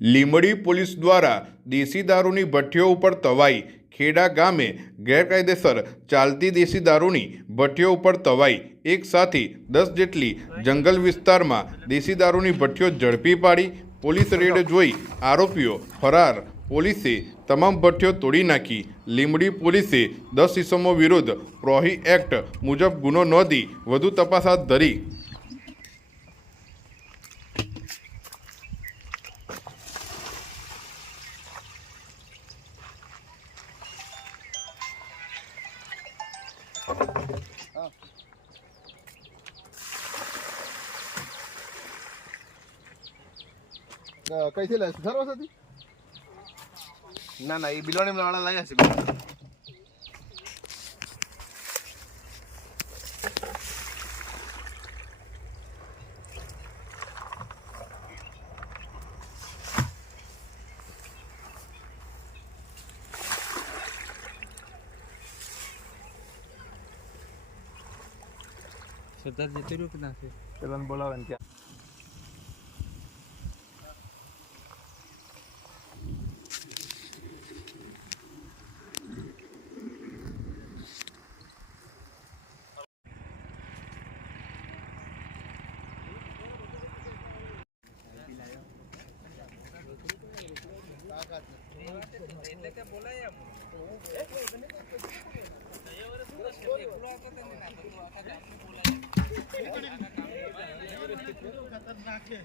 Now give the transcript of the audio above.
Limdi police દ્વારા દેશી દારૂની ભઠ્ઠીઓ ઉપર તવાઈ. ખેડા ગામે ગેરકાયદેસર ચાલતી દેશી દારૂની ભઠ્ઠીઓ ઉપર તવાઈ. એક સાથે દસ જેટલી જંગલ વિસ્તારમાં દેશી દારૂની ભઠ્ઠીઓ ઝડપી પાડી. પોલીસ રેડ જોઈ આરોપીઓ ફરાર. પોલીસે તમામ ભઠ્ઠીઓ તોડી નાખી. લીમડી પોલીસે દસ ઇસમો વિરુદ્ધ પ્રોહી એક્ટ મુજબ ગુનો નોંધી વધુ તપાસ હાથ ધરી. કઈથી લાવ્યા સુધારવા સાથી ના ના એ બિલોણી વાળા લાગ્યા છે. Sebentar jadi dulu kena sih. Jalan bola nanti. Ya, ખતરનાક છે